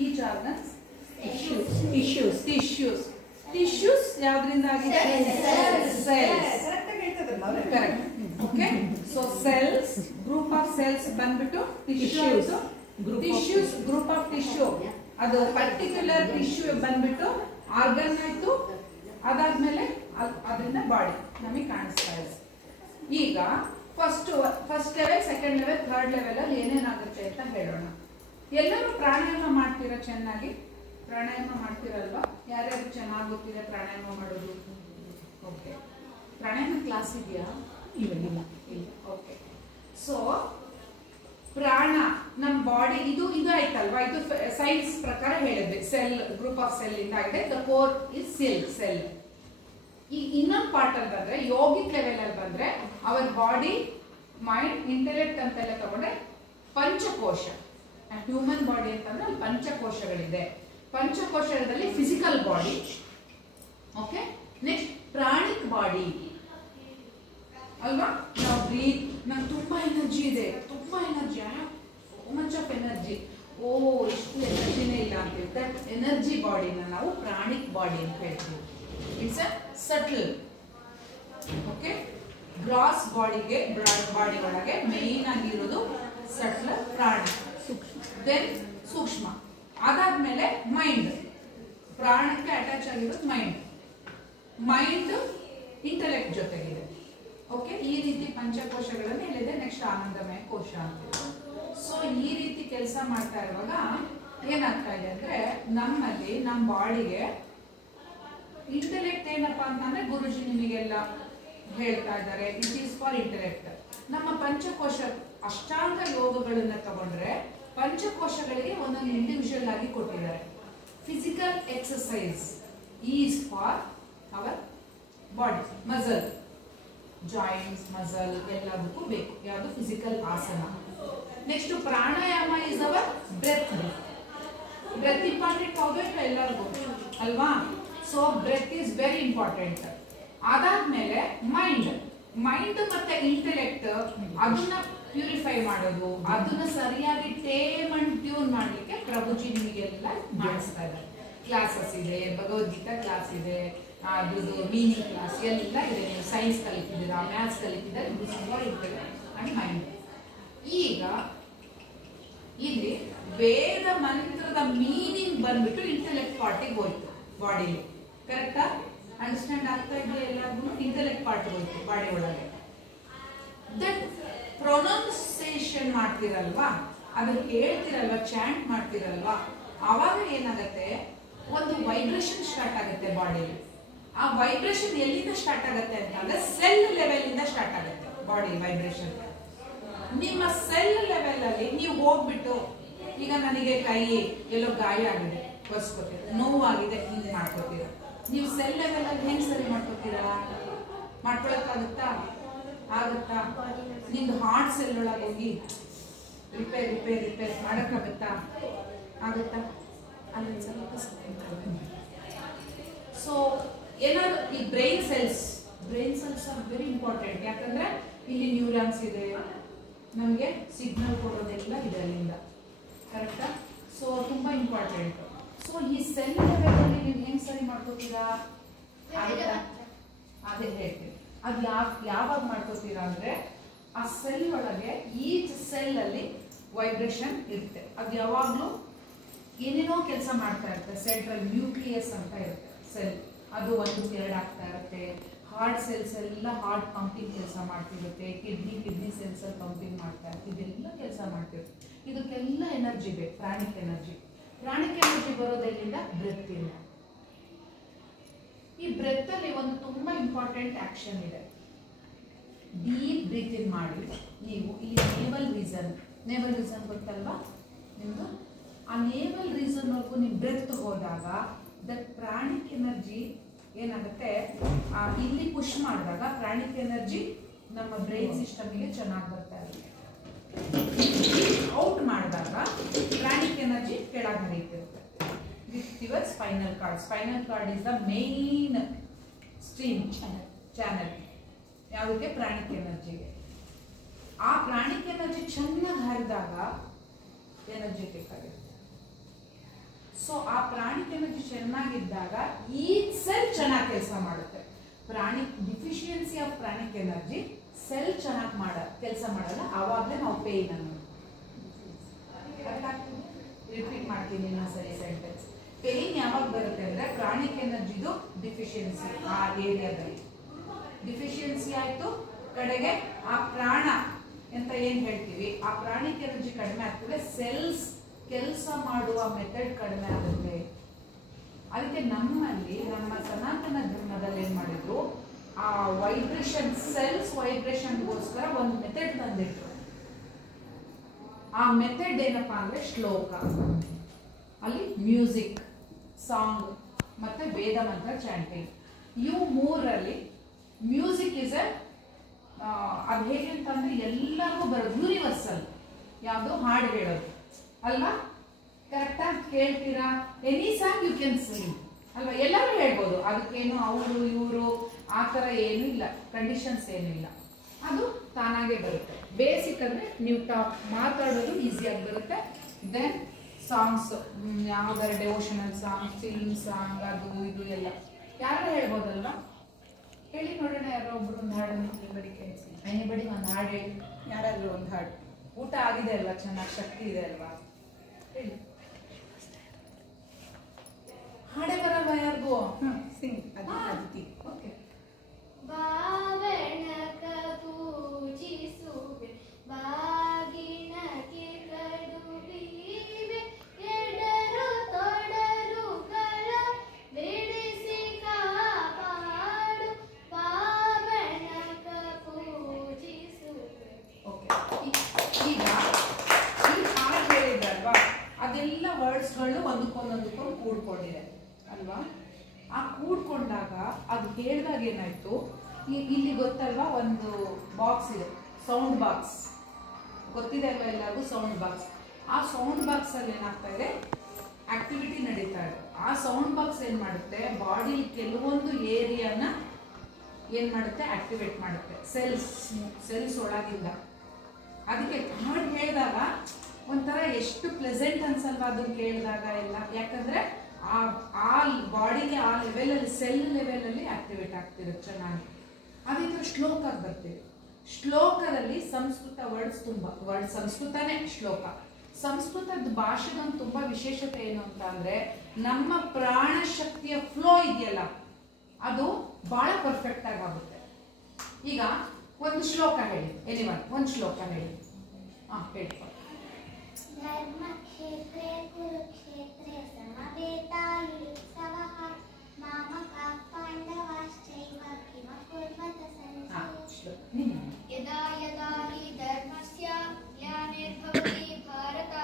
Each organs tissues ಯಾವ್ದ್ರಿಂದ ಆಗಿದೆ cells correct okay so cells group of cells ಬಂದ್ಬಿಟ್ಟು tissues group of tissue ಅದು particular tissue ಬಂದ್ಬಿಟ್ಟು organ ಆಯ್ತು ಅದಾದ್ಮೇಲೆ ಅದರಿಂದ ಬಾಡಿ ನಮಗೆ ಕಾಣಿಸ್ತಾ ಇದೆ ಈಗ first level second level third level ಅಲ್ಲಿ ಏನೇನಾಗುತ್ತೆ ಅಂತ ಹೇಳೋಣ ಎಲ್ಲರೂ ಪ್ರಾಣಾಯಾಮ ಮಾಡ್ತೀರಾ ಚೆನ್ನಾಗಿ ಪ್ರಾಣಾಯಾಮ ಮಾಡ್ತೀರಲ್ವಾ ಯಾರ್ಯಾರು ಚೆನ್ನಾಗಿ ಗೊತ್ತಿದೆ ಪ್ರಾಣಾಯಾಮ ಮಾಡೋದು ಓಕೆ ಪ್ರಾಣಾಯಾಮ ಕ್ಲಾಸ್ ಇದೆಯಾ ಇಲ್ಲ ಓಕೆ ಸೊ ಪ್ರಾಣ ನಮ್ಮ ಬಾಡಿ ಇದು ಆಯ್ತಲ್ವಾ ಇದು ಸೈನ್ಸ್ ಪ್ರಕಾರ ಹೇಳಿದ್ವಿ ಸೆಲ್ ಗ್ರೂಪ್ ಆಫ್ ಸೆಲ್ ಇಂದ ಆಗಿದೆ ದ ಕೋರ್ ಇಸ್ ಸೆಲ್ ಈ ಇನ್ನೊಂದು ಪಾರ್ಟ್ ಅಲ್ಲಿ ಬಂದ್ರೆ ಯೋಗಿಕ್ ಲೆವೆಲ್ ಅಲ್ಲಿ ಬಂದ್ರೆ ಅವರ್ ಬಾಡಿ ಮೈಂಡ್ ಇಂಟೆಲೆಕ್ಟ್ ಅಂತೆಲ್ಲ ತಗೊಂಡ್ರೆ ಪಂಚಕೋಶ ಹ್ಯೂಮನ್ ಬಾಡಿ ಅಂತಂದ್ರೆ ಅಲ್ಲಿ ಪಂಚಕೋಶಗಳಿದೆ ಪಂಚಕೋಶದಲ್ಲಿ physical body okay next pranic body ಅಲ್ವಾ ನಾವು ಬ್ರೀತ್ ನಂಗೆ ತುಂಬಾ ಎನರ್ಜಿ ಇದೆ ತುಂಬಾ energy so much of energy ಇಷ್ಟು ಎನರ್ಜಿನೇ ಇಲ್ಲ ಅಂತ ದಟ್ ಎನರ್ಜಿ ಬಾಡಿನ ನಾವು ಪ್ರಾಣಿಕ್ ಬಾಡಿ ಅಂತ ಹೇಳ್ತೀವಿ it's a subtle okay gross ಬಾಡಿಗೆ ಬಾಡಿ ಒಳಗೆ ಮೇನ್ ಆಗಿರೋದು ಸಟಲ್ ಪ್ರಾಣಿ ದೆನ್ ಸೂಕ್ಷ್ಮ ಅದಾದ್ಮೇಲೆ ಮೈಂಡ್ ಪ್ರಾಣಕ್ಕೆ ಅಟ್ಯಾಚ್ ಆಗಿರೋದು ಮೈಂಡ್ ಇಂಟೆಲೆಕ್ಟ್ ಜೊತೆಗಿದೆ ಓಕೆ ಈ ರೀತಿ ಪಂಚಕೋಶಗಳನ್ನು ಹೇಳಿದೆ ನೆಕ್ಸ್ಟ್ ಆನಂದಮಯ ಕೋಶ ಅಂತ ಸೊ ಈ ರೀತಿ ಕೆಲಸ ಮಾಡ್ತಾ ಇರುವಾಗ ಏನಾಗ್ತಾ ಇದೆ ಅಂದ್ರೆ ನಮ್ಮಲ್ಲಿ ನಮ್ಮ ಬಾಡಿಗೆ ಇಂಟೆಲೆಕ್ಟ್ ಏನಪ್ಪಾ ಅಂತಂದ್ರೆ ಗುರುಜಿ ನಿಮಗೆಲ್ಲ ಹೇಳ್ತಾ ಇದ್ದಾರೆ ಇಟ್ ಈಸ್ ಫಾರ್ ಇಂಟೆಲೆಕ್ಟ್ ನಮ್ಮ ಪಂಚಕೋಶ ಅಷ್ಟಾಂಗ ಯೋಗಗಳನ್ನ ತಗೊಂಡ್ರೆ ಪಂಚಕೋಶಗಳಿಗೆ ಒಂದೊಂದು ಇಂಡಿವಿಜುವಲ್ ಆಗಿ ಕೊಟ್ಟಿದ್ದಾರೆ physical exercise is for our body muscle joints muscle ಎಲ್ಲದಕ್ಕೂ ಬೇಕು ಯಾವುದು physical asana next pranayama is our breath important ಆಗಬೇಕು ಎಲ್ಲರಿಗೂ ಅಲ್ವಾ so breath is very important ಅದಾದ್ಮೇಲೆ ಮೈಂಡ್ ಮತ್ತೆ ಇಂಟೆಲೆಕ್ಟ್ ಅದನ್ನ ಪ್ಯೂರಿಫೈ ಮಾಡೋದು ಅದನ್ನ ಸರಿಯಾಗಿ ಟೇಮ್ ಅಂಡ್ ಟ್ಯೂನ್ ಮಾಡ್ಲಿಕ್ಕೆ ಪ್ರಭುಜಿ ನಿಮಗೆಲ್ಲ ಮಾಡಿಸ್ತಾ ಇದ್ದಾರೆ ಕ್ಲಾಸಸ್ ಇದೆ ಭಗವದ್ಗೀತಾ ಕ್ಲಾಸ್ ಇದೆ ಅದ್ರದ್ದು ಮೀನಿಂಗ್ ಕ್ಲಾಸ್ ಎಲ್ಲ ಇದೆ ನೀವು ಸೈನ್ಸ್ ಕಲಿತಿದ್ದೀರಾ ಮ್ಯಾಥ್ಸ್ ಕಲಿತಿದ್ದೀರಾ ಇಂಟೆಲೆಕ್ಟ್ ಅಂಡ್ ಮೈಂಡ್ ಈಗ ಇಲ್ಲಿ ವೇದ ಮಂತ್ರದ ಮೀನಿಂಗ್ ಬಂದ್ಬಿಟ್ಟು ಇಂಟೆಲೆಕ್ಟ್ ಪಾರ್ಟಿಗೆ ಹೋಯ್ತು ಬಾಡಿಲಿ ಕರೆಕ್ಟಾ ಅಂಡರ್ಸ್ಟ್ಯಾಂಡ್ ಆಗ್ತಾ ಇದೆಯಾ ಎಲ್ಲರಿಗೂ ಇಂಟೆಲೆಕ್ಟ್ ಪಾರ್ಟ್ ಹೋಯ್ತು ಬಾಡಿ ಒಳಗೆ ದಟ್ ಪ್ರೊನೌನ್ಸಿಯೇಷನ್ ಮಾಡ್ತಿರಲ್ವಾ ಅದನ್ನ ಹೇಳ್ತಿರಲ್ವಾ ಚಾಂಟ್ ಮಾಡ್ತಿರಲ್ವಾ ಆವಾಗ ಏನಾಗತ್ತೆ ಒಂದು ವೈಬ್ರೇಷನ್ ಸ್ಟಾರ್ಟ್ ಆಗುತ್ತೆ ಬಾಡಿಲಿ ಆ ವೈಬ್ರೇಷನ್ ಎಲ್ಲಿಂದ ಸ್ಟಾರ್ಟ್ ಆಗುತ್ತೆ ಅಂತಂದ್ರೆ ಸೆಲ್ ಲೆವೆಲ್ ಇಂದ ಸ್ಟಾರ್ಟ್ ಆಗುತ್ತೆ ಬಾಡಿ ವೈಬ್ರೇಷನ್ ನಿಮ್ಮ ಸೆಲ್ ಲೆವೆಲ್ ಅಲ್ಲಿ ನೀವು ಹೋಗ್ಬಿಟ್ಟು ಈಗ ನನಗೆ ಕೈ ಎಲ್ಲೋ ಗಾಯ ಆಗಿದೆ ಬರ್ಸ್ಕೊತೀರಾ ನೋವಾಗಿದೆ ಹಿಂಗೆ ಮಾಡ್ಕೋತೀರಾ ನೀವು ಸೆಲ್ ಲೆವೆಲ್ ಅಲ್ಲಿ ಹೆಂಗ್ ಸರಿ ಮಾಡ್ಕೋತೀರಾ ಮಾಡ್ಕೊಳಕ್ಕಾಗುತ್ತಾ ಆಗುತ್ತಾ ನಿಮ್ದು ಹಾರ್ಟ್ ಸೆಲ್ ಒಳಗೆ ಹೋಗಿ ರಿಪೇರ್ ಮಾಡಕ್ಕಾಗುತ್ತಾ ಆಗುತ್ತಾ ಅಲ್ಲಿ ಸ್ವಲ್ಪ ಸೊ ಏನಾದ್ರು ಈ brain cells are very important ಯಾಕಂದ್ರೆ ಇಲ್ಲಿ ನ್ಯೂರಾನ್ಸ್ ಇದೆ ನಮಗೆ ಸಿಗ್ನಲ್ ಕೊಡೋದೆಲ್ಲ ಇದೆ ಅಲ್ಲಿಂದ ಕರೆಕ್ಟಾ ಸೊ ತುಂಬಾ ಇಂಪಾರ್ಟೆಂಟ್ ಸೊ ಈ ಸೆಲ್ ಲೆವೆಲ್ ಅಲ್ಲಿ ನೀವು ಹೆಂಗ್ ಸರಿ ಮಾಡ್ಕೋತೀರಾ ಅದೇ ಹೇಳ್ತೀನಿ ಅದು ಯಾವಾಗ ಮಾಡ್ಕೋತೀರಾ ಅಂದ್ರೆ ಆ ಸೆಲ್ ಒಳಗೆ ಈಚ್ ಸೆಲ್ ಅಲ್ಲಿ ವೈಬ್ರೇಷನ್ ಇರುತ್ತೆ ಅದು ಯಾವಾಗ್ಲೂ ಏನೇನೋ ಕೆಲಸ ಮಾಡ್ತಾ ಇರುತ್ತೆ ಸೆಂಟ್ರಲ್ ನ್ಯೂಕ್ಲಿಯಸ್ ಅಂತ ಇರುತ್ತೆ ಸೆಲ್ ಅದು 1-2 ಆಗ್ತಾ ಇರುತ್ತೆ ಹಾರ್ಟ್ ಸೆಲ್ಸ್ ಎಲ್ಲ ಹಾರ್ಟ್ ಪಂಪಿಂಗ್ ಕೆಲಸ ಮಾಡ್ತಿರುತ್ತೆ ಕಿಡ್ನಿ ಸೆಲ್ಸ್ ಅಲ್ಲಿ ಪಂಪಿಂಗ್ ಮಾಡ್ತಾ ಇರುತ್ತೆ ಇದೆಲ್ಲ ಕೆಲಸ ಮಾಡ್ತಿರುತ್ತೆ ಇದಕ್ಕೆಲ್ಲ ಎನರ್ಜಿ ಬೇಕು ಪ್ರಾಣಿಕ್ ಎನರ್ಜಿ ಬರೋದೆಲ್ಲಿಂದ ಬ್ರೆತ್ ಇಂದ ಈ ಬ್ರೆತ್ ಅಲ್ಲಿ ಒಂದು ತುಂಬಾ ಇಂಪಾರ್ಟೆಂಟ್ ಆಕ್ಷನ್ ಇದೆ ಡೀಪ್ ಬ್ರೀತ್ ಇನ್ ಮಾಡಿ ನೀವು ಇಲ್ಲಿ ನೇವಲ್ ರೀಸನ್ ಗೊತ್ತಲ್ವಾ ನಿಮ್ದು ಆ ನೇವಲ್ ರೀಸನ್ ವರ್ಗು ನೀವು ಬ್ರೆತ್ ಹೋದಾಗ ದಟ್ ಪ್ರಾಣಿಕ್ ಎನರ್ಜಿ ಏನಾಗುತ್ತೆ ಇಲ್ಲಿ ಪುಷ್ ಮಾಡಿದಾಗ ಪ್ರಾಣಿಕ್ ಎನರ್ಜಿ ನಮ್ಮ ಬ್ರೈನ್ ಸಿಸ್ಟಮ್ಗೆ ಚೆನ್ನಾಗಿ ಬರ್ತಾ ಇರುತ್ತೆ ಔಟ್ ಮಾಡಿದಾಗ ಪ್ರಾಣಿಕ್ ಎನರ್ಜಿ ಕೆಳಗೆ ಹರಿಯುತ್ತಿರುತ್ತೆ with your spinal cord is the main stream channel ಯಾವುದಕ್ಕೆ ಪ್ರಾಣಿಕ್ ಎನರ್ಜಿಗೆ ಆ ಪ್ರಾಣಿಕ್ ಎನರ್ಜಿ ಚೆನ್ನಾಗಿ ಹರಿದಾಗ ಎನರ್ಜೆಟಿಕ್ ಆಗಿರುತ್ತೆ ಚೆನ್ನಾಗಿದ್ದಾಗ ಈ ಸೆಲ್ ಚೆನ್ನಾಗಿ ಕೆಲಸ ಮಾಡುತ್ತೆ. Deficiency of pranic energy, cell ಚೆನ್ನಾಗಿ ಕೆಲಸ ಮಾಡಲ್ಲ, ಆವಾಗಲೇ ನಾವು ಪೇಯ್ನ್ ಅನ್ನೋದು. ರಿಪೀಟ್ ಮಾಡ್ತೀನಿ ಇನ್ನೊಂದ್ಸರಿ ಸೆಂಟೆನ್ಸ್. ಪೇಯ್ನ್ ಯಾವಾಗ ಬರುತ್ತೆ ಅಂದ್ರೆ ಪ್ರಾಣಿಕ್ ಎನರ್ಜಿದು ಡಿಫಿಷಿಯನ್ಸಿ ಆ ಏರಿಯಾದಲ್ಲಿ ಡಿಫಿಷಿಯನ್ಸಿ ಆಯ್ತು, ಕಡೆಗೆ ಆ ಪ್ರಾಣ ಅಂತ ಏನ್ ಹೇಳ್ತೀವಿ ಆ ಪ್ರಾಣಿಕ್ ಎನರ್ಜಿ ಕಡಿಮೆ ಆಗ್ತದೆ, ಸೆಲ್ಸ್ ಕೆಲಸ ಮಾಡುವ ಮೆಥಡ್ ಕಡಿಮೆ ಆಗುತ್ತೆ. ಅದಕ್ಕೆ ನಮ್ಮಲ್ಲಿ ನಮ್ಮ ಸನಾತನ ಧರ್ಮದಲ್ಲಿ ಏನ್ ಮಾಡಿದ್ರು, ಆ ವೈಬ್ರೇಷನ್ ಸೆಲ್ಸ್ ವೈಬ್ರೇಷನ್ಗೋಸ್ಕರ ಒಂದು ಮೆಥಡ್ ತಂದಿಟ್ರು. ಆ ಮೆಥಡ್ ಏನಪ್ಪಾ ಅಂದ್ರೆ ಶ್ಲೋಕ, ಅಲ್ಲಿ ಮ್ಯೂಸಿಕ್, ಸಾಂಗ್ ಮತ್ತೆ ವೇದ ಮಂತ್ರ ಚಾಂಟಿಂಗ್. ಇವು ಮೂರಲ್ಲಿ ಮ್ಯೂಸಿಕ್ ಇಸ್ ಅದು ಹೇಗೆ ಅಂತಂದ್ರೆ ಎಲ್ಲರಿಗೂ ಬರೋದು, ಯೂನಿವರ್ಸಲ್. ಯಾವುದು ಹಾಡು ಹೇಳೋದು ಅಲ್ವಾ, ಕರೆಕ್ಟಾಗಿ ಕೇಳ್ತೀರಾ, any song you can sing ಅಲ್ವಾ, ಎಲ್ಲರೂ ಹೇಳ್ಬೋದು. ಅದಕ್ಕೇನು ಅವರು ಇವರು ಆ ಥರ ಏನೂ ಇಲ್ಲ, ಕಂಡೀಷನ್ಸ್ ಏನಿಲ್ಲ, ಅದು ತಾನಾಗೆ ಬರುತ್ತೆ. ಬೇಸಿಕ್ ಅಂದರೆ ನೀವು ಮಾತಾಡೋದು ಈಸಿಯಾಗಿ ಬರುತ್ತೆ. ದೆನ್ ಸಾಂಗ್ಸ್, ಯಾವ್ದಾರು ಡೆವೋಷನಲ್ ಸಾಂಗ್, ಫಿಲ್ಮ್ ಸಾಂಗ್, ಅದು ಇದು ಎಲ್ಲ ಯಾರು ಹೇಳ್ಬೋದಲ್ವಾ? ಹೇಳಿ ನೋಡೋಣ, ಯಾರೋ ಒಬ್ರು ಒಂದು ಹಾಡು ಎನಿಬಡಿ ಒಂದು ಹಾಡು ಹೇಳಿ, ಯಾರಾದ್ರೂ ಒಂದು ಹಾಡು. ಊಟ ಆಗಿದೆ ಅಲ್ವಾ, ಚೆನ್ನಾಗಿ ಶಕ್ತಿ ಇದೆ ಅಲ್ವಾ, ಹೇಳಿ. ಹಾಡೇ ಬರಲ್ವಾ ಯಾರಿಗೂ? ಸಿಂಗ್ ಅದಿತಿ. ಓಕೆ. ಬಾವಣಕ ಪೂಜಿಸುವೆ ಬಾಗಿನಕ್ಕೆ ಕಡುಬಿವೆ ಎಡರು ತೊಡರುಗಳ ಬಿಡಿಸಿ ಕಾಪಾಡು ಬಾವಣಕ ಪೂಜಿಸುವೆ. ಓಕೆ, ಈಗ ಈ ಹಾಡು ಹೇಳಿದ್ರಲ್ವಾ, ಅದೆಲ್ಲ ವರ್ಡ್ಸ್ಗಳು ಒಂದಕ್ಕೊಂದು ಕೂಡ್ಕೊಂಡಿದೆ ಅಲ್ವಾ? ಆ ಕೂಡ್ಕೊಂಡಾಗ ಅದು ಹೇಳಿದಾಗ ಏನಾಯ್ತು, ಇಲ್ಲಿ ಗೊತ್ತಲ್ವಾ ಒಂದು ಬಾಕ್ಸ್ ಇದೆ, ಸೌಂಡ್ ಬಾಕ್ಸ್ ಗೊತ್ತಿದೆ ಅಲ್ವಾ ಎಲ್ಲರಿಗೂ? Sound box. ಆ ಸೌಂಡ್ ಬಾಕ್ಸ್ ಅಲ್ಲಿ ಏನಾಗ್ತಾ ಇದೆ, ಆಕ್ಟಿವಿಟಿ ನಡೀತಾ ಇದೆ. ಆ ಸೌಂಡ್ ಬಾಕ್ಸ್ ಏನ್ ಮಾಡುತ್ತೆ, ಬಾಡಿ ಕೆಲವೊಂದು ಏರಿಯಾನ ಏನ್ ಮಾಡುತ್ತೆ, ಆಕ್ಟಿವೇಟ್ ಮಾಡುತ್ತೆ, ಸೆಲ್ಸ್ ಒಳಗಿಂದ. ಅದಕ್ಕೆ ಹಾಡು ಹೇಳಿದಾಗ ಒಂಥರ ಎಷ್ಟು ಪ್ಲೆಸೆಂಟ್ ಅನ್ಸಲ್ವಾ ಅದನ್ನ ಕೇಳಿದಾಗ ಎಲ್ಲ, ಯಾಕಂದ್ರೆ ಆ ಬಾಡಿಗೆ ಆ ಲೆವೆಲಲ್ಲಿ ಸೆಲ್ ಲೆವೆಲಲ್ಲಿ ಆಕ್ಟಿವೇಟ್ ಆಗ್ತಿರುತ್ತೆ ಚೆನ್ನಾಗಿ. ಅದೇ ಥರ ಶ್ಲೋಕಕ್ಕೆ ಬರ್ತೀವಿ. ಶ್ಲೋಕದಲ್ಲಿ ಸಂಸ್ಕೃತ ವರ್ಡ್ಸ್ ತುಂಬ ಸಂಸ್ಕೃತನೇ ಶ್ಲೋಕ. ಸಂಸ್ಕೃತದ ಭಾಷೆದೊಂದು ತುಂಬಾ ವಿಶೇಷತೆ ಏನು ಅಂತ ಅಂದ್ರೆ, ನಮ್ಮ ಪ್ರಾಣ ಶಕ್ತಿಯ ಫ್ಲೋ ಇದೆಯಲ್ಲ ಅದು ಬಹಳ ಪರ್ಫೆಕ್ಟ್ ಆಗುತ್ತೆ. ಈಗ ಒಂದು ಶ್ಲೋಕ ಹೇಳಿ, ಎನಿವನ್ ಒಂದು ಶ್ಲೋಕ ಹೇಳಿ. ಹೇಳಿ. ಧರ್ಮಕ್ಷೇತ್ರೇ ಕುರುಕ್ಷೇತ್ರೇ ಸಮವೇತಾಯುತ್ಸವಃ ಮಾಮಕಾಃ ಪಾಂಡವಾಶ್ಚೈವ ಕಿಮ ಕುರ್ವತ ಸಂಜಯ ಯದಾ ಯದಾ ಹಿ ಧರ್ಮಸ್ಯ ಗ್ಲಾನಿರ್ಭವತಿ ಭಾರತ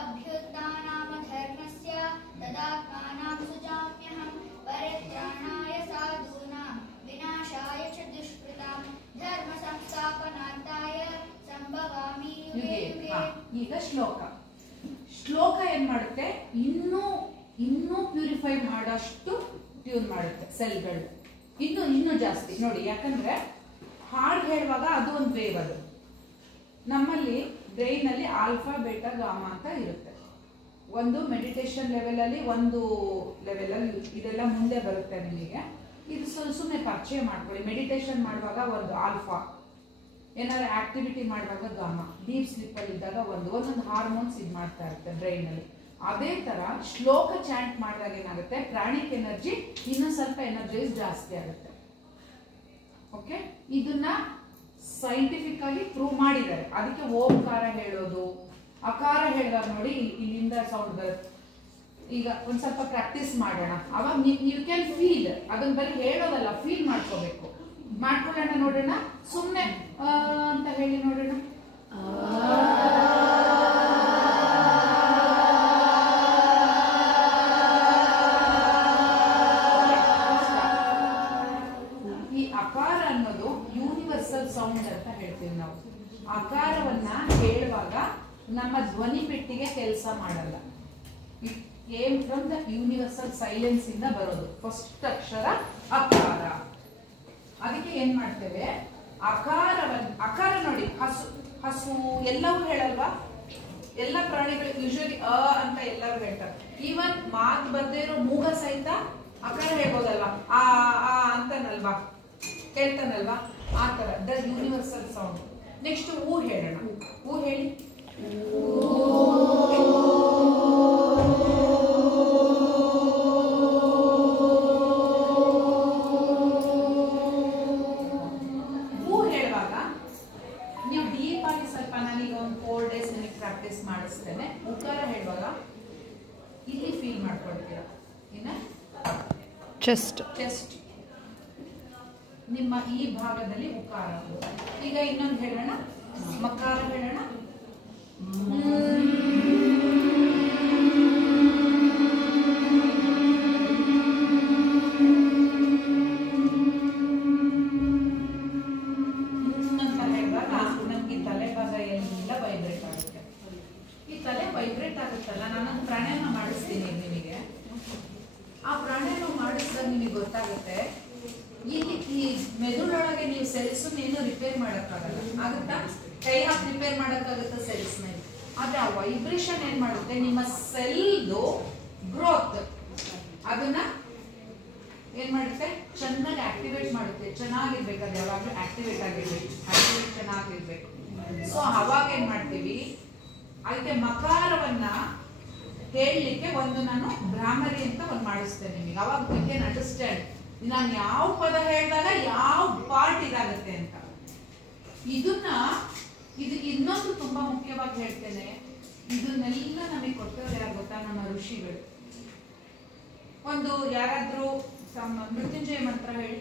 ಅಭ್ಯುತ್ಥಾನಾಮ ಧರ್ಮಸ್ಯ ತದಾತ್ಮಾನಾಂ ಸುಜಾಮ್ಯಹಂ ಪರಿತ್ರಾಣಾಯ ಸಾಧೂನಾಂ ವಿನಾಶಾಯ ಚ ದುಷ್ಕೃತಾಂ ಧರ್ಮ ಸಂಸ್ಥಾಪನಾರ್ಥಾಯ ಸಂಭವಾಮಿ ಯುಗೆ ಯುಗೆ. ಈಗ ಶ್ಲೋಕ ಏನ್ ಮಾಡುತ್ತೆ, ಇನ್ನೂ ಪ್ಯೂರಿಫೈ ಮಾಡೋಷ್ಟು ಟ್ಯೂನ್ ಮಾಡುತ್ತೆ ಸೆಲ್ಗಳು, ಇನ್ನೂ ಜಾಸ್ತಿ ನೋಡಿ. ಯಾಕಂದ್ರೆ ಹಾಡು ಹೇಳುವಾಗ ಅದು ಒಂದು ವೇವ್, ಅದು ನಮ್ಮಲ್ಲಿ ಬ್ರೈನ್ ಅಲ್ಲಿ ಆಲ್ಫಾ ಬೀಟಾ ಗಾಮಾ ಅಂತ ಇರುತ್ತೆ. ಒಂದು ಮೆಡಿಟೇಷನ್ ಲೆವೆಲಲ್ಲಿ, ಒಂದು ಲೆವೆಲಲ್ಲಿ, ಇದೆಲ್ಲ ಮುಂದೆ ಬರುತ್ತೆ ನಿಮಗೆ. ಇದು ಸುಮ್ಮನೆ ಪರಿಚಯ ಮಾಡ್ಕೊಳ್ಳಿ. ಮೆಡಿಟೇಷನ್ ಮಾಡುವಾಗ ಒಂದು ಆಲ್ಫಾ, ಏನಾದ್ರು ಆಕ್ಟಿವಿಟಿ ಮಾಡುವಾಗ ಗಾಮಾ, ಡೀಪ್ ಸ್ಲೀಪ್ ಅಲ್ಲಿ ಇದ್ದಾಗ ಒಂದೊಂದು ಹಾರ್ಮೋನ್ಸ್ ಇದು ಮಾಡ್ತಾ ಇರುತ್ತೆ ಬ್ರೈನ್ ಅಲ್ಲಿ. ಅದೇ ತರ ಶ್ಲೋಕ ಚಾಂಟ್ ಮಾಡಿದಾಗ ಏನಾಗುತ್ತೆ, ಪ್ರಾಣಿಕ್ ಎನರ್ಜಿ ಇನ್ನೂ ಸ್ವಲ್ಪ ಎನರ್ಜೈಸ್ ಜಾಸ್ತಿ ಆಗುತ್ತೆ. ಓಕೆ, ಇದನ್ನ ಸೈಂಟಿಫಿಕಲಿ ಪ್ರೂವ್ ಮಾಡಿದ್ದಾರೆ. ಅದಕ್ಕೆ ಓಂಕಾರ ಹೇಳೋದು, ಅಕಾರ ಹೇಳಿದಾಗ ನೋಡಿ ಇಲ್ಲಿಂದ ಸೌಂಡ್ ಬರುತ್ತೆ. ಈಗ ಒಂದ್ ಸ್ವಲ್ಪ ಪ್ರಾಕ್ಟೀಸ್ ಮಾಡೋಣ, ಅವಾಗ ಯು ಕ್ಯಾನ್ ಫೀಲ್. ಅದನ್ನ ಬರೀ ಹೇಳೋದಲ್ಲ, ಫೀಲ್ ಮಾಡ್ಕೋಬೇಕು. ಮಾಡ್ಕೊಳ್ಳೋಣ ನೋಡೋಣ. ಸುಮ್ಮನೆ ಅಂತ ಹೇಳಿ ನೋಡೋಣ. ಈ ಅಕಾರ ಅನ್ನೋದು ಯೂನಿವರ್ಸಲ್ ಸೌಂಡ್ ಅಂತ ಹೇಳ್ತೀವಿ ನಾವು. ಅಕಾರವನ್ನ ಹೇಳುವಾಗ ನಮ್ಮ ಧ್ವನಿ ಪೆಟ್ಟಿಗೆ ಕೆಲಸ ಮಾಡಲ್ಲ. It came from the universal silence ಇಂದ ಬರೋದು. ಫಸ್ಟ್ ಅಕ್ಷರ ಅಕಾರ. ಅದಕ್ಕೆ ಏನ್ ಮಾಡ್ತೇವೆ, ಅಕಾರ ನೋಡಿ, ಹಸು ಎಲ್ಲವೂ ಹೇಳಲ್ವಾ? ಎಲ್ಲ ಪ್ರಾಣಿಗಳು ಯೂಶಲಿ ಅಂತ ಎಲ್ಲರೂ ಹೇಳ್ತಾರೆ. ಈವನ್ ಮಾತು ಬರ್ದೇ ಇರೋ ಮೂಗ ಸಹಿತ ಅಕಾರ ಹೇಳ್ಬೋದಲ್ವಾ, ಆ ಅಂತನಲ್ವಾ, ಹೇಳ್ತಾನಲ್ವಾ, ಆ ತರ ದ ಯೂನಿವರ್ಸಲ್ ಸೌಂಡ್. ನೆಕ್ಸ್ಟ್ ಊ ಹೇಳೋಣ. ಊ ಹೇಳಿ. ಊ ಹೇಳುವಾಗ ನೀವು ಡೀಪ್ ಆಗಿ ಸ್ವಲ್ಪ, ನಾನೀಗ ಒಂದು 4 days ನಿಮಗೆ ಪ್ರಾಕ್ಟೀಸ್ ಮಾಡಿಸ್ತೇನೆ. ಉಕಾರ ಹೇಳುವಾಗ ಇಲ್ಲಿ ಫೀಲ್ ಮಾಡ್ಕೊಳ್ತೀರಾ, ಇನ್ನ ಚೆಸ್ಟ್ ನಿಮ್ಮ ಈ ಭಾಗದಲ್ಲಿ ಉಕಾರ. ಈಗ ಇನ್ನೊಂದು ಹೇಳೋಣ, ಮಕಾರ ಹೇಳೋಣ. ಅಂತ ಹೇಳುವಾಗ ನಮ್ಗೆ ತಲೆ ಭಾಗ ಎಲ್ಲ ವೈಬ್ರೇಟ್ ಆಗುತ್ತೆ. ಈ ತಲೆ ವೈಬ್ರೇಟ್ ಆಗುತ್ತಲ್ಲ, ನಾನೊಂದು ಪ್ರಾಣಾಯಾಮ ಮಾಡಿಸ್ತೀನಿ ನಿಮಗೆ. ಆ ಪ್ರಾಣಾಯಾಮ ಮಾಡಿಸಿದಾಗ ನಿಮಗೆ ಗೊತ್ತಾಗುತ್ತೆ, ಈ ಮೆದುಳೊಳಗೆ ನೀವು ಸೆಲ್ಸ್ ಏನು ರಿಪೇರ್ ಮಾಡೋಕ್ಕಾಗಲ್ಲ. ಆಗುತ್ತಾ? ಕೈ ಹಾಕಿ ರಿಪೇರ್ ಮಾಡೋಕ್ಕಾಗುತ್ತಾ ಸೆಲ್ಸ್ ನ? ಆದ್ರೆ ಆ ವೈಬ್ರೇಷನ್ ಏನ್ ಮಾಡುತ್ತೆ, ನಿಮ್ಮ ಸೆಲ್ದು ಗ್ರೋತ್ ಅದನ್ನ ಏನ್ ಮಾಡುತ್ತೆ, ಚೆನ್ನಾಗಿ ಆಕ್ಟಿವೇಟ್ ಮಾಡುತ್ತೆ. ಚೆನ್ನಾಗಿರ್ಬೇಕು, ಅದು ಯಾವಾಗಲೂ ಆಕ್ಟಿವೇಟ್ ಆಗಿರ್ಬೇಕು, ಆಕ್ಟಿವೇಟ್ ಚೆನ್ನಾಗಿರ್ಬೇಕು. ಸೊ ಅವಾಗ ಏನ್ ಮಾಡ್ತೀವಿ, ಅದಕ್ಕೆ ಮಕಾರವನ್ನ ಹೇಳಲಿಕ್ಕೆ ಒಂದು ನಾನು ಭ್ರಾಮರಿ ಅಂತ ಒಂದು ಮಾಡಿಸ್ತೇನೆ ನಿಮಗೆ. ಅವಾಗ ಯು ಕ್ಯಾನ್ ಅಂಡರ್ಸ್ಟ್ಯಾಂಡ್ ನಾನು ಯಾವ ಪದ ಹೇಳಿದಾಗ ಯಾವ ಪಾರ್ಟ್ ಇದಾಗುತ್ತೆ ಅಂತ. ಇದು ಇನ್ನೊಂದು ತುಂಬಾ ಮುಖ್ಯವಾಗಿ ಹೇಳ್ತೇನೆ. ಇದನ್ನೆಲ್ಲ ನಮಗೆ ಕೊಟ್ಟವ್ರು ಯಾರು ಗೊತ್ತಾ? ನಮ್ಮ ಋಷಿಗಳು. ಒಂದು ಯಾರಾದ್ರೂ ಮೃತ್ಯುಂಜಯ ಮಂತ್ರ ಹೇಳಿ.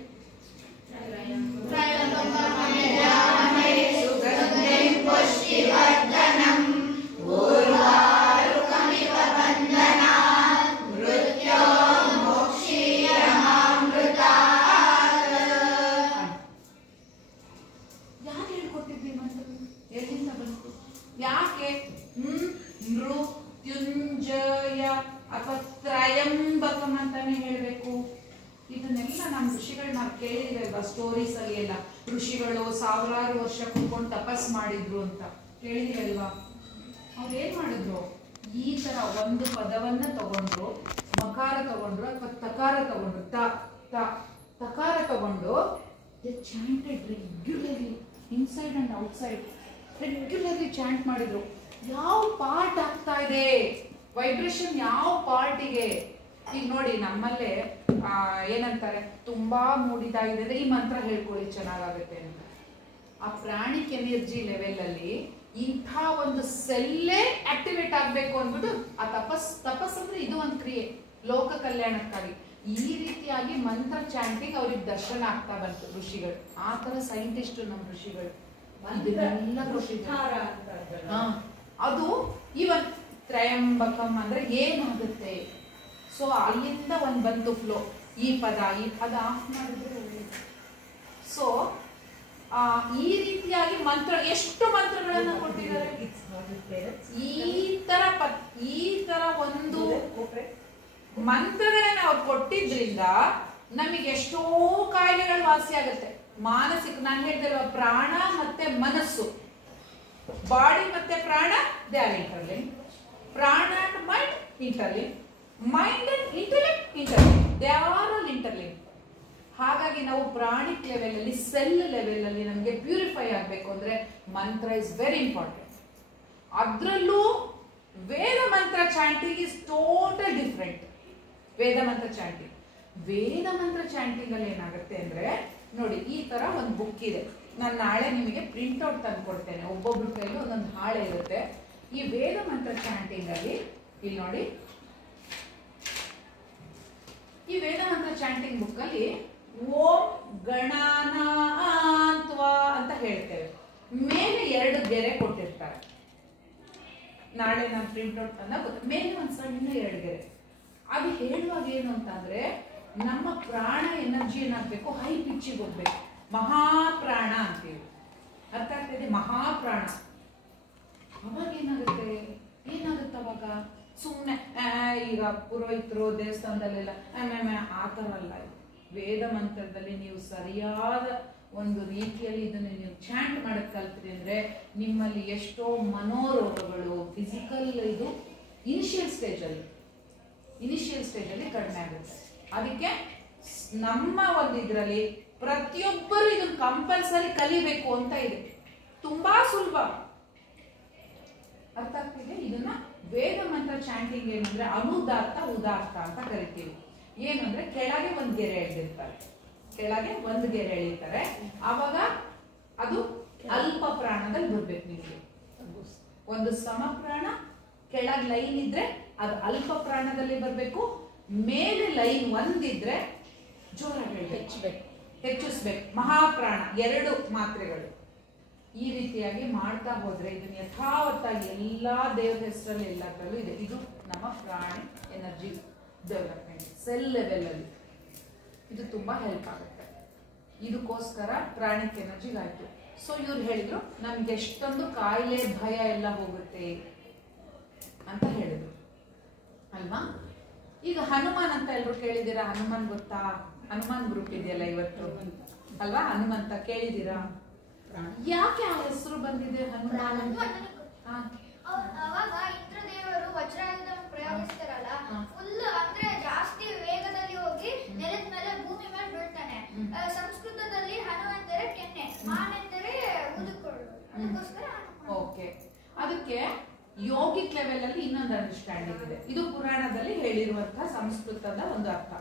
ಯಾಕೆ ಮೃತ್ಯುಂಜಯ ಅಥವಾ ತ್ರಯಂಬಕಂ ಅಂತಾನೆ ಹೇಳ್ಬೇಕು? ಇದನ್ನೆಲ್ಲ ನಮ್ಮ ಋಷಿಗಳು ನಾವು ಕೇಳಿದಿರಲ್ವಾ, ಸ್ಟೋರೀಸ್ ಅಲ್ಲಿ ಎಲ್ಲ. ಋಷಿಗಳು 1000 ವರ್ಷ ಕುತ್ಕೊಂಡು ತಪಸ್ ಮಾಡಿದ್ರು ಅಂತ ಕೇಳಿದಿರಲ್ವಾ? ಅವ್ರು ಏನ್ ಮಾಡಿದ್ರು, ಈ ತರ ಒಂದು ಪದವನ್ನ ತಗೊಂಡ್ರು, ಮಕಾರ ತಗೊಂಡ್ರು ಅಥವಾ ತಕಾರ ತಗೊಂಡ್ರು, ತಕಾರ ತಗೊಂಡು chanted regularly inside and outside. Regularly chant ಮಾಡಿದ್ರು. ಯಾವ ಪಾರ್ಟ್ ಆಗ್ತಾ ಇದೆ, ವೈಬ್ರೇಷನ್ ಯಾವ ಪಾರ್ಟಿಗೆ. ಈಗ ನೋಡಿ, ನಮ್ಮಲ್ಲೇ ಏನಂತಾರೆ, ತುಂಬಾ ಮೂಡಿದಾಗಿದೆ ಅಂದ್ರೆ ಈ ಮಂತ್ರ ಹೇಳ್ಕೊಳ್ಳಿ ಚೆನ್ನಾಗಾಗುತ್ತೆ ಅಂತ. ಆ ಪ್ರಾಣಿಕ್ ಎನರ್ಜಿ ಲೆವೆಲ್ ಅಲ್ಲಿ ಇಂಥ ಒಂದು ಸೆಲ್ಲೇ ಆಕ್ಟಿವೇಟ್ ಆಗ್ಬೇಕು ಅಂದ್ಬಿಟ್ಟು ಆ ತಪಸ್ ಅಂದ್ರೆ ಇದು ಒಂದು ಕ್ರಿಯೆ, ಲೋಕ ಕಲ್ಯಾಣಕ್ಕಾಗಿ. ಈ ರೀತಿಯಾಗಿ ಮಂತ್ರ ಚಾಂಟಿಂಗ್ ಅವ್ರಿಗೆ ದರ್ಶನ ಆಗ್ತಾ ಬಂತು ಋಷಿಗಳು. ಆ ತರ ಸೈಂಟಿಸ್ಟ್ ನಮ್ಮ ಋಷಿಗಳು. ಅದು ಇವನ್ ತ್ರಯಂಬಕಂ ಅಂದ್ರೆ ಏನಾಗುತ್ತೆ. ಸೊ ಅಲ್ಲಿಂದ ಒಂದ್ ಬಂತು ಫ್ಲೋ. ಈ ಪದ ಆಫ್ ಮಾಡಿದ್ರೆ. ಸೊ ಈ ರೀತಿಯಾಗಿ ಮಂತ್ರ, ಎಷ್ಟು ಮಂತ್ರಗಳನ್ನ ಕೊಟ್ಟಿದ್ದಾರೆ. ಈ ತರ ಒಂದು ಮಂತ್ರಗಳನ್ನ ಅವ್ರು ಕೊಟ್ಟಿದ್ರಿಂದ ನಮಗೆ ಎಷ್ಟೋ ಕಾಯಿಲೆಗಳು ವಾಸಿ ಆಗುತ್ತೆ. ಮಾನಸಿಕ, ನಾನು ಹೇಳ್ತಿರುವ ಪ್ರಾಣ ಮತ್ತೆ ಮನಸ್ಸು, ಬಾಡಿ ಮತ್ತೆ ಪ್ರಾಣ, ದೇ ಆರ್ ಇಂಟರ್ಲಿಂಕ್. ಪ್ರಾಣ and mind interlink, mind and intellect interlink, they are all interlink. ಹಾಗಾಗಿ ನಾವು ಪ್ರಾಣಿಕ್ ಲೆವೆಲ್ ಅಲ್ಲಿ, ಸೆಲ್ ಲೆವೆಲ್ ಅಲ್ಲಿ ನಮಗೆ ಪ್ಯೂರಿಫೈ ಆಗಬೇಕು ಅಂದ್ರೆ ಮಂತ್ರ ಇಸ್ ವೆರಿ ಇಂಪಾರ್ಟೆಂಟ್. ಅದರಲ್ಲೂ ವೇದ ಮಂತ್ರ ಚಾಂಟಿಂಗ್ ಇಸ್ ಟೋಟಲ್ ಡಿಫ್ರೆಂಟ್. ವೇದ ಮಂತ್ರ ಚಾಂಟಿಂಗ್ ಅಲ್ಲಿ ಏನಾಗುತ್ತೆ ಅಂದ್ರೆ, ನೋಡಿ ಈ ತರ ಒಂದು ಬುಕ್ ಇದೆ. ನಾನು ನಾಳೆ ನಿಮಗೆ ಪ್ರಿಂಟ್ ಔಟ್ ತಂದು ಕೊಡ್ತೇನೆ. ಒಬ್ಬೊಬ್ರ ಕೈಲಿ ಒಂದೊಂದು ಹಾಳೆ ಇರುತ್ತೆ. ಈ ವೇದ ಮಂತ್ರ ಚಾಂಟಿಂಗ್ ಅಲ್ಲಿ ಇಲ್ಲಿ ನೋಡಿ, ಈ ವೇದ ಮಂತ್ರ ಚಾಂಟಿಂಗ್ ಬುಕ್ ಅಲ್ಲಿ ಓಂ ಗಣಾನಾತ್ವಾ ಅಂತ ಹೇಳ್ತೇವೆ. ಮೇಲೆ 2 ಗೆರೆ ಕೊಟ್ಟಿರ್ತಾರೆ. ನಾಳೆ ನಾನು ಪ್ರಿಂಟ್ ಔಟ್ ತಂದಾಗ ಮೇಲೆ ಒಂದು ಸಣ್ಣ 2 ಗೆರೆ. ಅದು ಹೇಳುವಾಗ ಏನು ಅಂತಂದ್ರೆ, ನಮ್ಮ ಪ್ರಾಣ ಎನರ್ಜಿ ಏನಾಗಬೇಕು, ಹೈ ಪಿಚ್ಚಿಗೆ ಹೋಗ್ಬೇಕು. ಮಹಾಪ್ರಾಣ ಅಂತೀವಿ, ಅರ್ಥ ಆಗ್ತದೆ? ಮಹಾಪ್ರಾಣ. ಅವಾಗ ಏನಾಗುತ್ತೆ ಅವಾಗ ಸುಮ್ಮನೆ ಈಗ ಪುರೋಹಿತರು ದೇವಸ್ಥಾನದಲ್ಲೆಲ್ಲ ಆ ಥರ ಅಲ್ಲ. ವೇದ ಮಂತ್ರದಲ್ಲಿ ನೀವು ಸರಿಯಾದ ಒಂದು ರೀತಿಯಲ್ಲಿ ಇದನ್ನು ನೀವು ಚಾಂಟ್ ಮಾಡಕ್ ಕಲ್ತ್ರಿ ಅಂದ್ರೆ ನಿಮ್ಮಲ್ಲಿ ಎಷ್ಟೋ ಮನೋರೋಗಗಳು, ಫಿಸಿಕಲ್ ಇದು ಇನಿಷಿಯಲ್ ಸ್ಟೇಜ್ ಅಲ್ಲಿ ಸ್ಟೇಜಲ್ಲಿ ಕಡಿಮೆ ಆಗುತ್ತೆ. ಅದಕ್ಕೆ ನಮ್ಮ ಒಂದು ಇದರಲ್ಲಿ ಪ್ರತಿಯೊಬ್ಬರು ಇದನ್ನು ಕಂಪಲ್ಸರಿ ಕಲಿಬೇಕು ಅಂತ ಇದೆ. ತುಂಬಾ ಸುಲಭ, ಅರ್ಥ ಆಗ್ತಿದೆ. ಇದನ್ನ ವೇದ ಮಂತ್ರ ಚಾಂಟಿಂಗ್ ಏನಂದ್ರೆ ಅನುದಾತ್ತ ಉದಾತ್ತ ಅಂತ ಕರಿತೀವಿ. ಏನಂದ್ರೆ ಕೆಳಗೆ ಒಂದು ಗೆರೆ ಎಳೆದಿರ್ತಾರೆ, ಕೆಳಗೆ ಒಂದು ಗೆರೆ ಎಳಿತಾರೆ, ಆವಾಗ ಅದು ಅಲ್ಪ ಪ್ರಾಣದಲ್ಲಿ ಬರ್ಬೇಕು. ನಿಮಗೆ ಒಂದು ಸಮ ಪ್ರಾಣ ಕೆಳಗೆ ಲೈನ್ ಇದ್ರೆ ಅದು ಅಲ್ಪ ಪ್ರಾಣದಲ್ಲಿ ಬರ್ಬೇಕು, ಮೇಲೆ ಲೈನ್ ಒಂದಿದ್ರೆ ಜೋರಾಗಿ ಹೆಚ್ಚಿಸ್ಬೇಕು. ಮಹಾಪ್ರಾಣ 2 ಮಾತ್ರೆಗಳು. ಈ ರೀತಿಯಾಗಿ ಮಾಡ್ತಾ ಹೋದ್ರೆ ಇದನ್ನ ಯಥಾವತ್ತಾಗಿ ಎಲ್ಲಾ ದೇವರ ಹೆಸರಲ್ಲಿ ಎಲ್ಲದರಲ್ಲೂ ಇದೆ. ಇದು ನಮ್ಮ ಪ್ರಾಣಿ ಎನರ್ಜಿ ಡೆವಲಪ್ಮೆಂಟ್ ಸೆಲ್ ಲೆವೆಲ್ ಅಲ್ಲಿ ಇದು ತುಂಬಾ ಹೆಲ್ಪ್ ಆಗುತ್ತೆ. ಇದಕ್ಕೋಸ್ಕರ ಪ್ರಾಣಿಕ್ ಎನರ್ಜಿಗಾಯ್ತು. ಸೊ ಇವ್ರು ಹೇಳಿದ್ರು ನಮ್ಗೆ ಎಷ್ಟೊಂದು ಕಾಯಿಲೆ ಭಯ ಎಲ್ಲ ಹೋಗುತ್ತೆ ಅಂತ ಹೇಳಿದ್ರು ಅಲ್ವಾ. ಈಗ ಹನುಮಾನ್ ಅಂತ ಎಲ್ರು ಕೇಳಿದ್ದೀರಾ? ಹನುಮಾನ್ ಗೊತ್ತಾ? ಹನುಮಾನ್ ಗ್ರೂಪ್ ಇದೆಯಲ್ಲ ಇವತ್ತು ಅಲ್ವಾ, ಹನುಮಂತ ಕೇಳಿದ್ದೀರಾ? ಯಾಕೆ ಆ ಹೆಸರು ಬಂದಿದೆ ಹನುಮಾನ್? ಅವಾಗ ಇಂದ್ರದೇವರು ವಜ್ರಾಯುಧ ಪ್ರಯೋಗಿಸ್ತಾರಲ್ಲ, ಫುಲ್ ಅಂದ್ರೆ ಜಾಸ್ತಿ ವೇಗದಲ್ಲಿ ಹೋಗಿ ನೆಲದ ಮೇಲೆ ಭೂಮಿ ಮೇಲೆ ಬೀಳ್ತಾನೆ. ಸಂಸ್ಕೃತದಲ್ಲಿ ಹನು ಎಂದರೆ ಕೆನ್ನೆ, ಮಾನ್ ಎಂದರೆ ಊದಿಕೊಳ್ಳು, ಅದಕ್ಕೋಸ್ಕರ ಓಕೆ. ಅದಕ್ಕೆ ಯೋಗಿಕ್ ಲೆವೆಲ್ ಅಲ್ಲಿ ಇನ್ನೊಂದು ಅಂಡರ್ಸ್ಟ್ಯಾಂಡಿಂಗ್ ಇದೆ. ಇದು ಪುರಾಣದಲ್ಲಿ ಹೇಳಿರುವಂತಹ ಸಂಸ್ಕೃತದ ಒಂದು ಅರ್ಥ.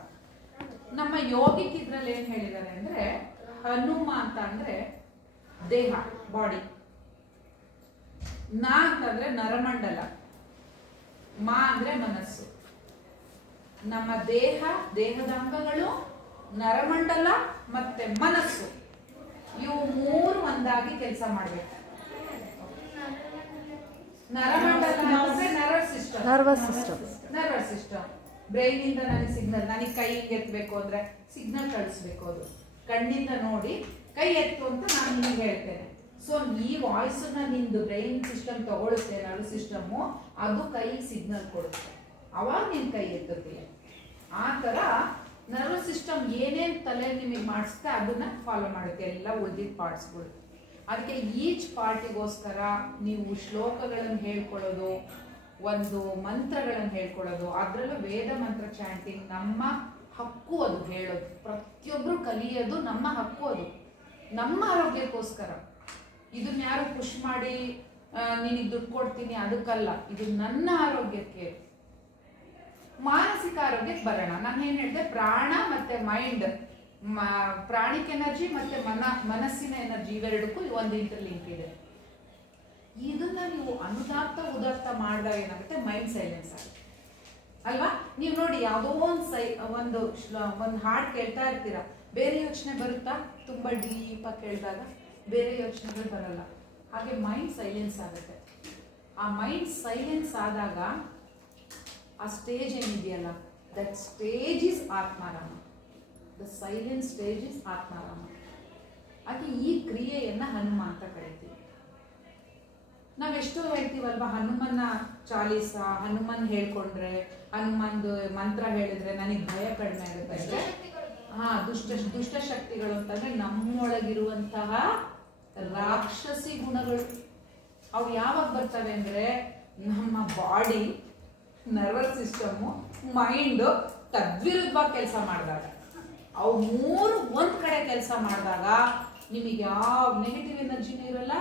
ನಮ್ಮ ಯೋಗಿಕ್ ಇದ್ರಲ್ಲಿ ಏನ್ ಹೇಳಿದ್ದಾರೆ ಅಂದ್ರೆ ಹನುಮ ಅಂತ ಅಂದ್ರೆ ದೇಹ, ಬಾಡಿ. ನಾ ಅಂತಂದ್ರೆ ನರಮಂಡಲ, ಮಾ ಅಂದ್ರೆ ಮನಸ್ಸು. ನಮ್ಮ ದೇಹದ ಅಂಗಗಳು, ನರಮಂಡಲ ಮತ್ತೆ ಮನಸ್ಸು, ಇವು 3 ಒಂದಾಗಿ ಕೆಲಸ ಮಾಡ್ಬೇಕು. ನರಮಂಡಲ ಅಂದ್ರೆ ನರ್ವಸ್ ಸಿಸ್ಟಮ್. ಬ್ರೈನ್ ಇಂದ ನನಗೆ ಸಿಗ್ನಲ್, ನನಗೆ ಕೈ ಎತ್ತಬೇಕು ಅಂದ್ರೆ ಸಿಗ್ನಲ್ ಕಳಿಸ್ಬೇಕು. ಅದು ಕಣ್ಣಿಂದ ನೋಡಿ ಕೈ ಎತ್ತು ಅಂತ ನಾನು ನಿಮಗೆ ಹೇಳ್ತೇನೆ. ಸೊ ಈ ವಾಯ್ಸ್ ನಿಂದು ಬ್ರೈನ್ ಸಿಸ್ಟಮ್ ತಗೊಳುತ್ತೆ, ನರ್ವ್ ಸಿಸ್ಟಮ್, ಅದು ಕೈ ಸಿಗ್ನಲ್ ಕೊಡುತ್ತೆ, ಅವಾಗ ನೀನ್ ಕೈ ಎತ್ತುತ್ತೀಯ. ಆ ತರ ನರ್ವ್ ಸಿಸ್ಟಮ್ ಏನೇನ್ ತಲೆ ನಿಮಗೆ ಮಾಡಿಸುತ್ತೆ ಅದನ್ನ ಫಾಲೋ ಮಾಡುತ್ತೆ ಎಲ್ಲ ಉಳಿದಿದ್ದ ಪಾರ್ಟ್ಸ್ಗಳು. ಅದಕ್ಕೆ ಈಚ್ ಪಾರ್ಟಿಗೋಸ್ಕರ ನೀವು ಶ್ಲೋಕಗಳನ್ನು ಹೇಳ್ಕೊಳ್ಳೋದು, ಒಂದು ಮಂತ್ರಗಳನ್ನು ಹೇಳ್ಕೊಳ್ಳೋದು, ಅದರಲ್ಲೂ ವೇದ ಮಂತ್ರ ಚಾಂಟಿಂಗ್ ನಮ್ಮ ಹಕ್ಕು. ಅದು ಹೇಳೋದು ಪ್ರತಿಯೊಬ್ರು ಕಲಿಯೋದು ನಮ್ಮ ಹಕ್ಕು. ಅದು ನಮ್ಮ ಆರೋಗ್ಯಕ್ಕೋಸ್ಕರ. ಇದನ್ನ ಯಾರು ಪುಷ್ ಮಾಡಿ ನಿನಗೆ ದುಡ್ಡು ಕೊಡ್ತೀನಿ ಅದಕ್ಕಲ್ಲ, ಇದು ನನ್ನ ಆರೋಗ್ಯಕ್ಕೆ. ಮಾನಸಿಕ ಆರೋಗ್ಯಕ್ಕೆ ಬರೋಣ. ನಾನು ಏನ್ ಹೇಳಿದೆ, ಪ್ರಾಣ ಮತ್ತೆ ಮೈಂಡ್, ಪ್ರಾಣಿಕ್ ಎನರ್ಜಿ ಮತ್ತೆ ಮನಸ್ಸಿನ ಎನರ್ಜಿ, ಇವೆರಡಕ್ಕೂ ಒಂದು ಇಂಟರ್ಲಿಂಕ್ ಇದೆ. ಇದನ್ನ ನೀವು ಅನುದಾತ್ತ ಉದಾತ್ತ ಮಾಡಿದಾಗ ಏನಾಗುತ್ತೆ, ಮೈಂಡ್ ಸೈಲೆನ್ಸ್ ಆಗುತ್ತೆ ಅಲ್ವಾ. ನೀವು ನೋಡಿ ಯಾವುದೋ ಒಂದು ಹಾಡ್ ಕೇಳ್ತಾ ಇರ್ತೀರಾ, ಬೇರೆ ಯೋಚನೆ ಬರುತ್ತಾ? ತುಂಬಾ ಡೀಪ್ ಆಗಿ ಕೇಳಿದಾಗ ಬೇರೆ ಯೋಚನೆಗಳು ಬರಲ್ಲ. ಹಾಗೆ ಮೈಂಡ್ ಸೈಲೆನ್ಸ್ ಆಗುತ್ತೆ. ಆ ಮೈಂಡ್ ಸೈಲೆನ್ಸ್ ಆದಾಗ ಆ ಸ್ಟೇಜ್ ಏನಿದೆಯಲ್ಲ, that stage is Atmarama. The silent stage is Atmarama. ಹಾಗೆ ಈ ಕ್ರಿಯೆಯನ್ನ ಹನುಮ ಅಂತ ಕರಿತೀವಿ. ನಾವೆಷ್ಟೋ ಹೇಳ್ತೀವಲ್ವಾ, ಹನುಮನ್ನ ಚಾಲೀಸ, ಹನುಮನ್ ಹೇಳ್ಕೊಂಡ್ರೆ, ಹನುಮಂದು ಮಂತ್ರ ಹೇಳಿದ್ರೆ ನನಗೆ ಭಯ ಕಡಿಮೆ ಆಗುತ್ತೆ ಅಂದ್ರೆ, ದುಷ್ಟ ಶಕ್ತಿಗಳು ಅಂತಂದ್ರೆ ನಮ್ಮೊಳಗಿರುವಂತಹ ರಾಕ್ಷಸಿ ಗುಣಗಳು. ಅವು ಯಾವಾಗ ಬರ್ತವೆ ಅಂದ್ರೆ ನಮ್ಮ ಬಾಡಿ, ನರ್ವಸ್ ಸಿಸ್ಟಮ್, ಮೈಂಡ್ ತದ್ವಿರುದ್ಧವಾಗಿ ಕೆಲಸ ಮಾಡಿದಾಗ, ಅವು 3 ಒಂದ್ ಕಡೆ ಕೆಲಸ ಮಾಡಿದಾಗ ನಿಮಗೆ ಯಾವ ನೆಗೆಟಿವ್ ಎನರ್ಜಿನೂ ಇರಲ್ಲ,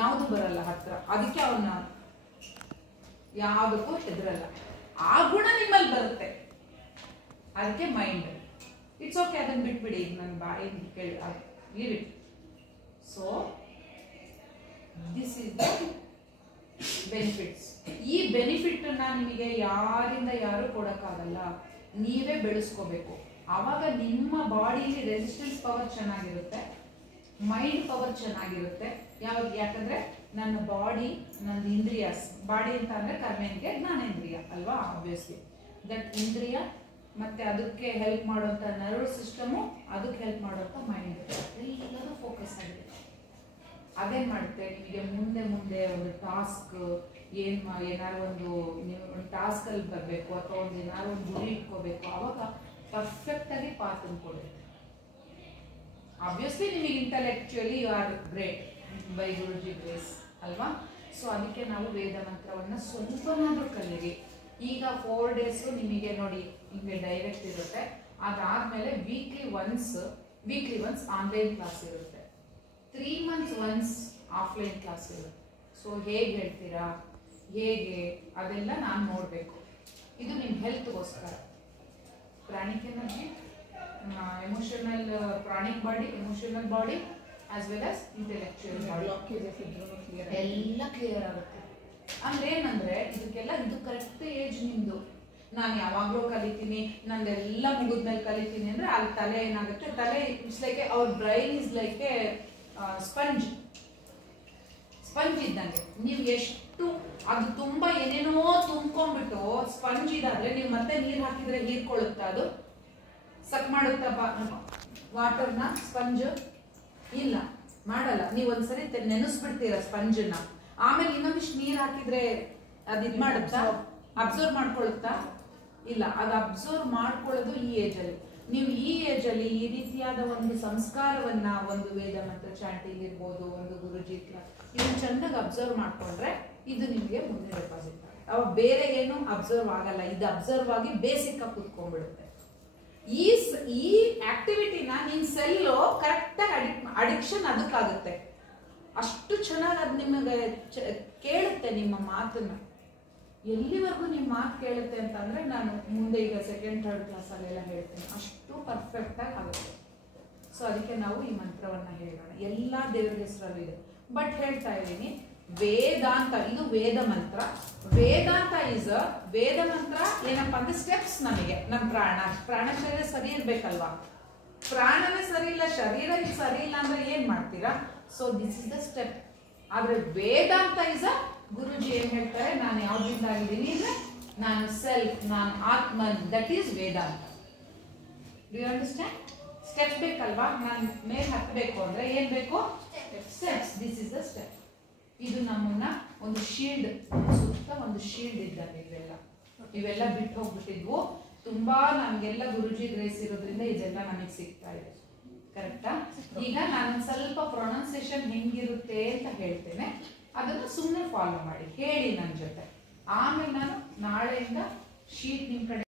ಯಾವುದು ಬರಲ್ಲ ಹತ್ರ. ಅದಕ್ಕೆ ಅವನ್ನ ಯಾವುದಕ್ಕೂ ಹೆದರಲ್ಲ. ಆ ಗುಣ ನಿಮ್ಮಲ್ಲಿ ಬರುತ್ತೆ, ಅದಕ್ಕೆ ಮೈಂಡ್. ಇಟ್ಸ್ ಓಕೆ, ಅದನ್ನ ಬಿಟ್ಬಿಡಿ. ಈಗ ನನ್ನ ಬಾಯಿ ಕೇಳಿ leave it. So this is the benefits. ಈ ಬೆನಿಫಿಟ್ ನಿಮಗೆ ಯಾರಿಂದ ಯಾರು ಕೊಡಕ್ಕಾಗಲ್ಲ, ನೀವೇ ಬೆಳೆಸ್ಕೋಬೇಕು. ಆವಾಗ ನಿಮ್ಮ ಬಾಡಿಲಿ ರೆಸಿಸ್ಟೆನ್ಸ್ ಪವರ್ ಚೆನ್ನಾಗಿರುತ್ತೆ, ಮೈಂಡ್ ಪವರ್ ಚೆನ್ನಾಗಿರುತ್ತೆ. ಯಾಕಂದ್ರೆ ನನ್ನ ಬಾಡಿ, ನನ್ನ ಇಂದ್ರಿಯಾಸ್, ಬಾಡಿ ಅಂತ ಅಂದ್ರೆ ಕರ್ಮೇಂದ್ರಿಯ, ಜ್ಞಾನೇಂದ್ರಿಯ ಅಲ್ವಾ, ಆಬ್ವಿಯಸ್ಲಿ. ದಟ್ ಇಂದ್ರಿಯ ಮತ್ತೆ ಅದಕ್ಕೆ ಹೆಲ್ಪ್ ಮಾಡುವಂತ ನರ್ವ್ ಸಿಸ್ಟಮು, ಅದಕ್ಕೆ ಹೆಲ್ಪ್ ಮಾಡುವಂತ ಮೈಂಡ್, ಎಲ್ಲರೂ ಫೋಕಸ್ ಆಗಿದೆ. ಅದೇನ್ ಮಾಡುತ್ತೆ, ನಿಮಗೆ ಮುಂದೆ ಒಂದು ಟಾಸ್ಕ್ ಏನಾದ್ರು ಒಂದು ಟಾಸ್ಕ್ ಅಲ್ಲಿ ಬರಬೇಕು, ಅಥವಾ ಏನಾದ್ರು ಒಂದು ಗುರಿ ಇಟ್ಕೋಬೇಕು, ಅವಾಗ ಪರ್ಫೆಕ್ಟ್ ಆಗಿ ಪಾತ್ ಕೊಡುತ್ತೆ. ಆಬ್ವಿಯಸ್ಲಿ ನಿಮಗೆ intellectually you are great by Guruji grace ಅಲ್ವಾ. ಸೊ ಅದಕ್ಕೆ ನಾವು ವೇದ ಮಂತ್ರವನ್ನ ಸ್ವಲ್ಪನಾದ್ರೂ ಕಲೀರಿ. ಈಗ 4 ಡೇಸ್ ನಿಮಗೆ ನೋಡಿ ಹಿಂಗೆ ಡೈರೆಕ್ಟ್ ಇರುತ್ತೆ. ಅದಾದ್ಮೇಲೆ ವೀಕ್ಲಿ ಒನ್ಸ್ ಆನ್ಲೈನ್ ಕ್ಲಾಸ್ ಇರುತ್ತೆ. 3 months ಒನ್ಸ್ ಆಫ್ಲೈನ್ ಕ್ಲಾಸ್ ಇರುತ್ತೆ. ಸೊ ಹೇಗೆ ಹೇಳ್ತೀರಾ, ಹೇಗೆ ಅದೆಲ್ಲ ನಾನು ನೋಡಬೇಕು. ಇದು ನಿಮ್ಮ ಹೆಲ್ತ್ಗೋಸ್ಕರ. Pranic energy, emotional pranic body, emotional body as well as intellectual body ಎಲ್ಲ ಕ್ಲಿಯರ್ ಆಗುತ್ತೆ. ಅಂದ್ರೆ ಏನಂದ್ರೆ ಇದಕ್ಕೆಲ್ಲ ಇದು ಕರೆಕ್ಟ್ ಏಜ್ ನಿಮ್ದು. ನಾನು ಯಾವಾಗಲೂ ಕಲಿತೀನಿ, ನಂದೆಲ್ಲ ಮುಗಿದ್ಮೇಲೆ ಕಲಿತೀನಿ ಅಂದ್ರೆ ಅಲ್ಲಿ ತಲೆ ಏನಾಗುತ್ತೆ, ತಲೆ ಇಟ್ಸ್ ಲೈಕ್ ಅವ್ರ brain is like A sponge ಇದ್ದಂಗೆ. ನೀವು ಎಷ್ಟು ಅದು ತುಂಬಾ ಏನೇನೋ ತುಂಬ್ಕೊಂಡ್ಬಿಟ್ಟು ಸ್ಪಂಜ್ ಇದಾದ್ರೆ ನೀವು ಮತ್ತೆ ನೀರು ಹಾಕಿದ್ರೆ ಹೀರ್ಕೊಳ್ಳುತ್ತಾ, ಅದು ಸಕ್ ಮಾಡುತ್ತಾ ವಾಟರ್ನ ಸ್ಪಂಜ್? ಇಲ್ಲ, ಮಾಡಲ್ಲ. ನೀವು ಒಂದ್ಸರಿ ನೆನೆಸ್ಬಿಡ್ತೀರ ಸ್ಪಂಜನ್ನ, ಆಮೇಲೆ ಇನ್ನೊಂದಿಷ್ಟು ನೀರು ಹಾಕಿದ್ರೆ ಅದು ಇದು ಮಾಡುತ್ತಾ, ಅಬ್ಸರ್ವ್ ಮಾಡ್ಕೊಳ್ಳುತ್ತಾ? ಇಲ್ಲ, ಅದು ಅಬ್ಸರ್ವ್ ಮಾಡ್ಕೊಳ್ಳೋದು ಈ ಏಜ್ ಅಲ್ಲಿ. ನೀವು ಈ ಏಜ್ ಅಲ್ಲಿ ಈ ರೀತಿಯಾದ ಒಂದು ಸಂಸ್ಕಾರವನ್ನ, ಒಂದು ವೇದ ಮಂತ್ರ ಚಾಂಟಿಂಗ್ ಇರ್ಬೋದು, ಒಂದು ಗುರುಜಿ ಕ್ಲಾಸ್, ಇದನ್ನ ಚೆನ್ನಾಗಿ ಅಬ್ಸರ್ವ್ ಮಾಡ್ಕೊಂಡ್ರೆ ಇದು ನಿಮಗೆ ಮುಂದೆ ಡೆಪಾಸಿಟ್ ಆಗುತ್ತೆ. ಅವಾಗ ಬೇರೆ ಏನು ಅಬ್ಸರ್ವ್ ಆಗಲ್ಲ, ಇದು ಅಬ್ಸರ್ವ್ ಆಗಿ ಬೇಸಿಕ್ ಆಗಿ ಕುತ್ಕೊಂಡ್ಬಿಡುತ್ತೆ. ಈ ಆಕ್ಟಿವಿಟಿನ ನಿಮ್ ಸೆಲ್ಲು ಕರೆಕ್ಟ್ ಆಗಿ ಅಡಿಕ್ಷನ್ ಅದಕ್ಕಾಗುತ್ತೆ. ಅಷ್ಟು ಚೆನ್ನಾಗಿ ಅದು ನಿಮಗೆ ಕೇಳುತ್ತೆ ನಿಮ್ಮ ಮಾತನ್ನ. ಎಲ್ಲಿವರೆಗೂ ನಿಮ್ಮ ಮಾತು ಕೇಳುತ್ತೆ ಅಂತಂದ್ರೆ ನಾನು ಮುಂದೆ ಈಗ 2nd 3rd ಕ್ಲಾಸಲ್ಲೆಲ್ಲ ಹೇಳ್ತೇನೆ, ಅಷ್ಟು ಪರ್ಫೆಕ್ಟ್ ಆಗಿ ಆಗುತ್ತೆ. ಸೊ ಅದಕ್ಕೆ ನಾವು ಈ ಮಂತ್ರವನ್ನ ಹೇಳೋಣ. ಎಲ್ಲಾ ದೇವರ ಹೆಸರಲ್ಲೂ ಇದೆ, ಬಟ್ ಹೇಳ್ತಾ ಇದ್ದೀನಿ ವೇದಾಂತ, ಇದು ವೇದ ಮಂತ್ರ. ವೇದಾಂತ ಇಸ್ ವೇದ ಮಂತ್ರ ಏನಪ್ಪಾ ಅಂದ್ರೆ ಸ್ಟೆಪ್ಸ್. ನಮಗೆ ನಮ್ಮ ಪ್ರಾಣ ಶರೀರ ಸರಿ ಇರ್ಬೇಕಲ್ವಾ? ಪ್ರಾಣನೇ ಸರಿ ಇಲ್ಲ, ಶರೀರ ಸರಿ ಇಲ್ಲ ಅಂದ್ರೆ ಏನ್ ಮಾಡ್ತೀರಾ? So this is the step. ಆದ್ರೆ ವೇದಾಂತ ಇಸ್ ಅ ಗುರುಜಿ ಏನ್ ಹೇಳ್ತಾರೆ, ನಾನು ಯಾವ್ದಿಂದ ಆಗಿದ್ದೀನಿ ಅಂದ್ರೆ ನಾನು ಸೆಲ್ಫ್, ನಾನು ಆತ್ಮ, that is Vedanta. Do you understand? Step ಬೇಕಲ್ವಾ? ನಾನು ಮೇಲೆ ಹತ್ತಬೇಕು ಅಂದ್ರೆ ಏನ್ ಬೇಕು? Steps. This is the step. ಇದು ನಮ್ಮನ್ನ ಒಂದು ಶೀಲ್ಡ್, ಸುತ್ತ ಒಂದು ಶೀಲ್ಡ್ ಇದ್ದಂಗೆ. ಇವೆಲ್ಲ ಬಿಟ್ಟು ಹೋಗ್ಬಿಟ್ಟಿದ್ವು. ತುಂಬಾ ನಮ್ಗೆಲ್ಲ ಗುರುಜಿ ಗ್ರೇಸ್ ಇರೋದ್ರಿಂದ ಇದೆಲ್ಲ ನಮಗೆ ಸಿಗ್ತಾ ಇದೆ. ಕರೆಕ್ಟಾ? ಈಗ ನಾನು ಸ್ವಲ್ಪ ಪ್ರೊನೌನ್ಸಿಯೇಷನ್ ಹೆಂಗಿರುತ್ತೆ ಅಂತ ಹೇಳ್ತೇನೆ, ಅದನ್ನು ಸುಮ್ಮನೆ ಫಾಲೋ ಮಾಡಿ, ಹೇಳಿ ನನ್ನ ಜೊತೆ. ಆಮೇಲೆ ನಾನು ನಾಳೆಯಿಂದ ಶೀಟ್ ನಿಮ್ ಕಡೆ